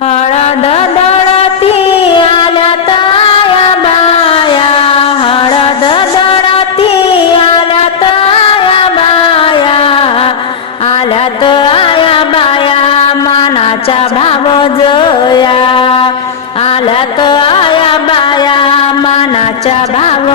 हळद दळती आल्या ताया बाया. हळद दळती आल्या ताया बाया. आल्यात आया बाया मानाच्या भाव जया. आल्यात आया बाया मानाच्या भाव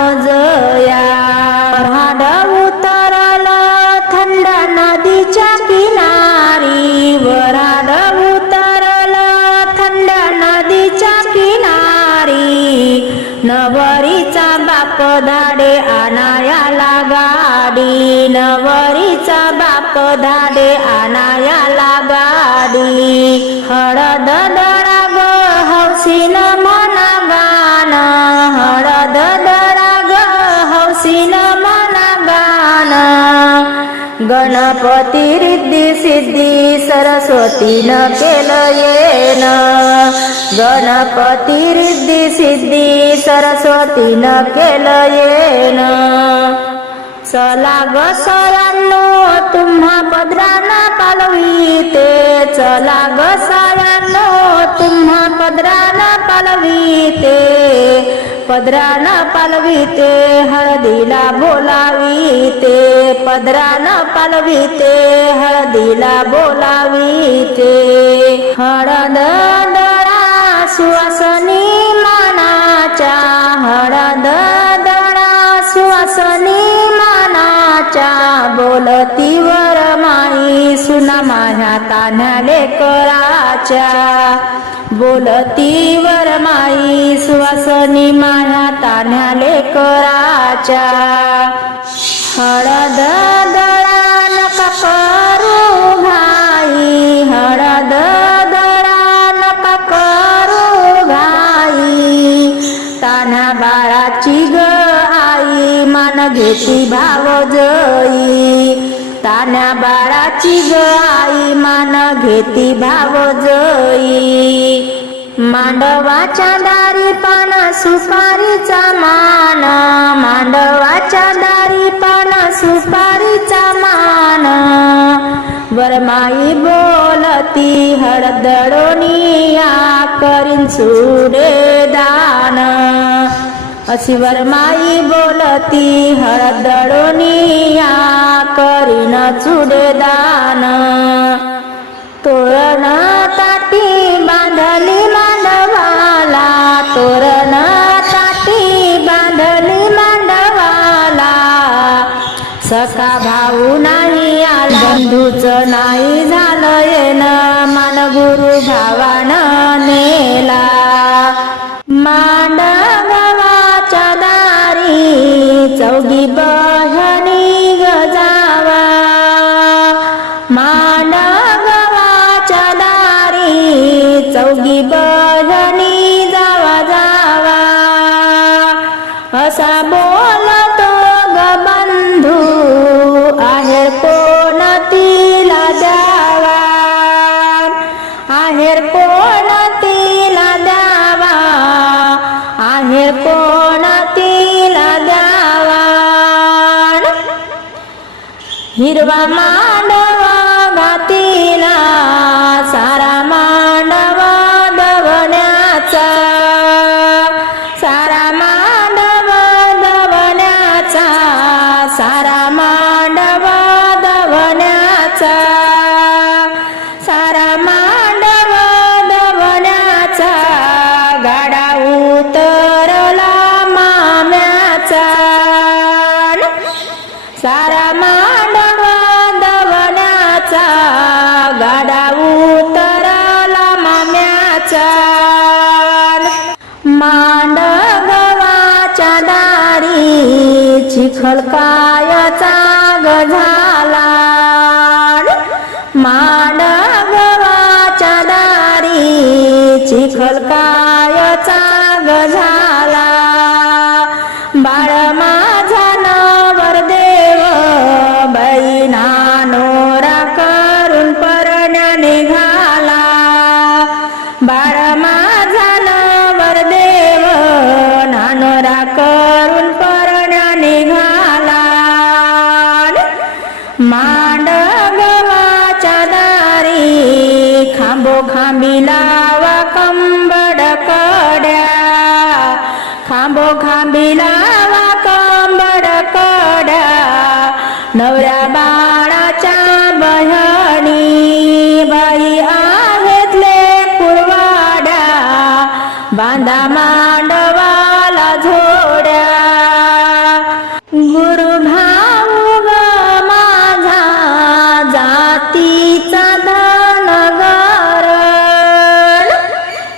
नवरीचा बाप धाडे आणायाला गाडी नवरीचा बाप धाडे आणायाला गाडी. हळद दडा ग हौसीन मना गान हळद दडा ग हौसीन मना गान गणपती रिद्धी सिद्धी सरस्वतीनं केलं येणं. गणपती रिद्धी सिद्धी सरस्वतीनं केलं येन चला ग सयांनो तुम्हा पदराना पालवीते. चला ग सयांनो तुम्हा पदराना पालवीते. पदराना पालवीते हळदीला बोलावीते. पदराना पालवीते हळदीला बोलावीते. हळद सुवासनी मानाच्या हळद दळा सुवासनी मानाच्या बोलतीवर माई सुना माझ्या तान्याले कराच्या बोलतीवर माई सुवासनी माझ्या तान्याले कराच्या हळद दळा मान भाव जई. तान्या बाळाची ग आई मान घेती भाव जई. मांडवाच्या दारी पान सुपारीचा मान. मांडवाच्या दारी पान सुपारीचा मान. वरमाई बोलती हळदडोनिया करीन सुडे दान. अशी वरमाई बोलती चुडे दान तोरण ताटी बांधली मांडवाला तोरण ताटी बांधली मांडवाला सखा भाऊ नाही आला. बंधूच नाही झालं येणं. मान गुरु भावानं नेला. मांडवाच्या दारी चौगी बहनी जावा जावा. असा बोलतो ग बंधू आहेर कोण तिला द्यावा? आहेर कोण तिला द्यावा? आहेर कोण तिला द्यावा? हिरवा मा खडकायाचा गझा खांबो खांबी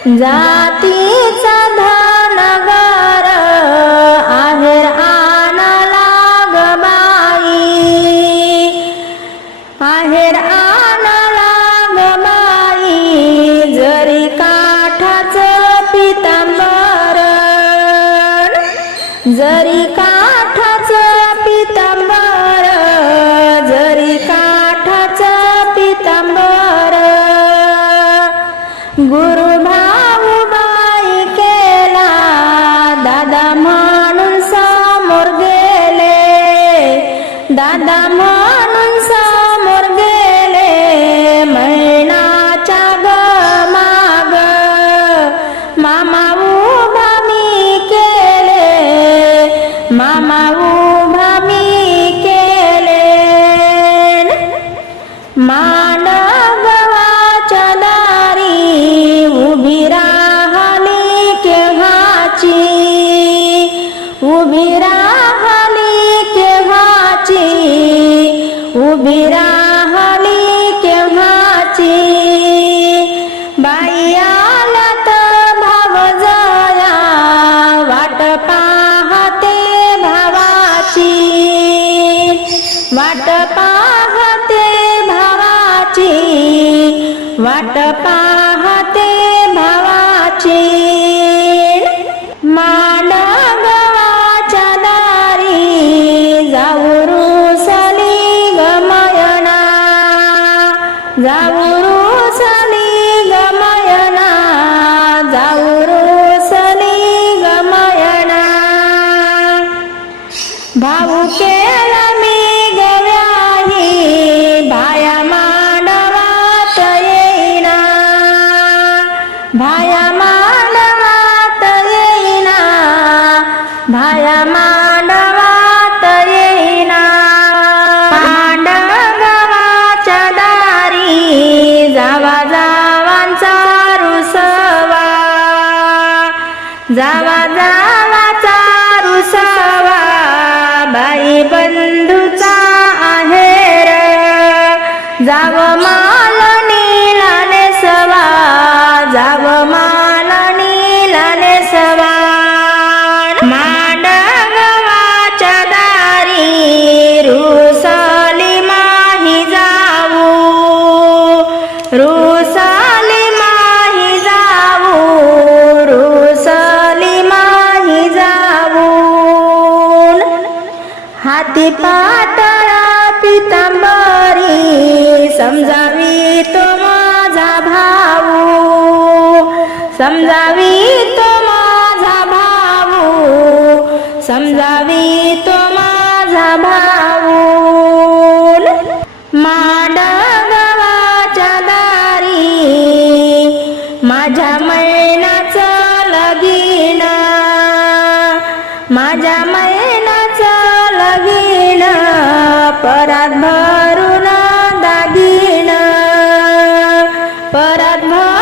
जातीचा धनगर आहेर आण लाग बाई आहेर आना लाग बाई जरी काठाच पितांबर जरी का उभी राहली केव्हाची? बाई आला तर भाव जया वाट पाहते भावाची. वाट पाहते भावाची. वाट पा समजावी तो माझा भाऊ. समजावी तो माझा भाऊ. माड गवाच्या दारी माझ्या मैनाचं लगीन. माझ्या मैनाचं लगीन परात भरून दागिन. परत भर